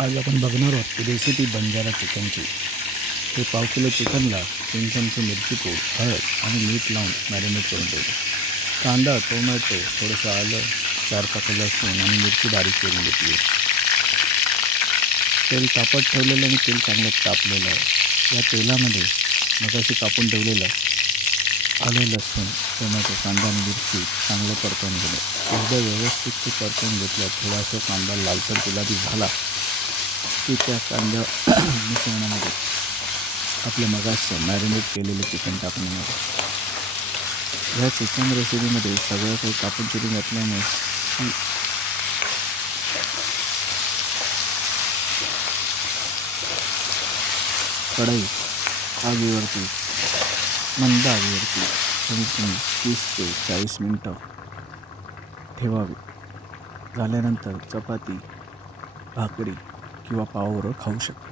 आज आपण बघणार आहोत की रेसिपी बंजारा चिकनची. हे पाव किलो चिकनला 3 चमचे मिरची पूड, हळद आणि मीठ लावून मॅरिनेट करून ठेवले. कांदा, टोमॅटो, थोडंसं आलं, 4 पाकळ्या लसूण आणि मिरची बारीक करून घेतली. तेल तापत ठेवलेलं आणि तेल चांगलं तापलेलं आहे. या तेलामध्ये मगाशी कापून ठेवलेलं आलं, लसूण, टोमॅटो, कांदा आणि मिरची चांगलं परतवून घेणे. एकदा व्यवस्थित ते परतवून घेतलं, थोडासा कांदा लालसर गुलाबी झाला की त्या कांद्या मिश्रणामध्ये आपलं मगाशी मॅरिनेट केलेले चिकन टाकण्यामध्ये. ह्या चिकन रेसिपीमध्ये सगळं काही कापून चिरून घातल्यामुळे ही कढई आगीवरती, मंद आगीवरती कमीत कमी 30 ते 40 मिनटं ठेवावी. झाल्यानंतर चपाती, भाकरी किंवा पावाबरोबर खाऊ शकता.